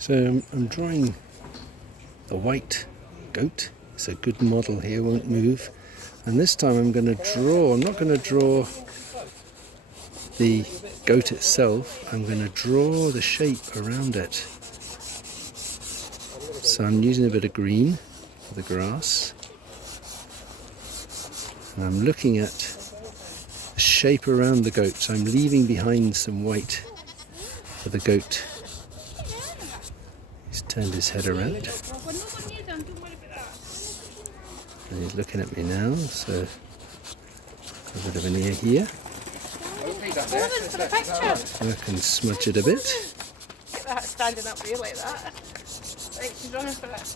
So I'm drawing a white goat. It's a good model here, won't move. And this time I'm not going to draw the goat itself, I'm going to draw the shape around it. So I'm using a bit of green for the grass. And I'm looking at the shape around the goat. So I'm leaving behind some white for the goat. He's turned his head around. And he's looking at me now, so a bit of an ear here. So I can smudge it a bit. Get that standing up for you like that. Right, she's running for it.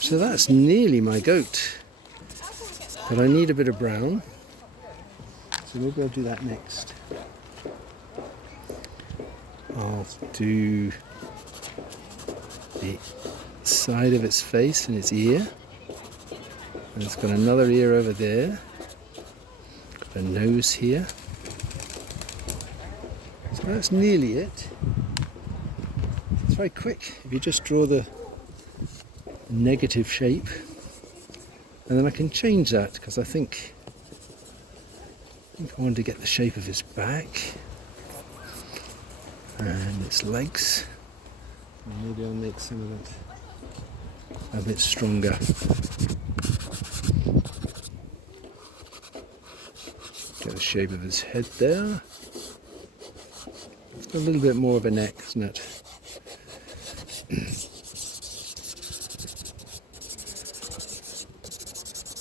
So that's nearly my goat. But I need a bit of brown. So maybe I'll do that next. I'll do the side of its face and its ear. And it's got another ear over there. Got a nose here. So that's nearly it. It's very quick if you just draw the negative shape. And then I can change that because I think I want to get the shape of his back and its legs. And maybe I'll make some of it a bit stronger. Get the shape of his head there. It's got a little bit more of a neck, isn't it?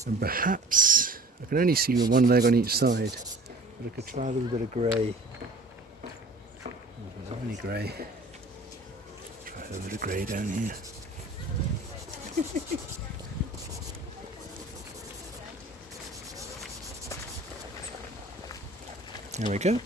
And perhaps, I can only see with one leg on each side, but I could try a little bit of grey. Oh, lovely grey. Try a little bit of grey down here. There we go.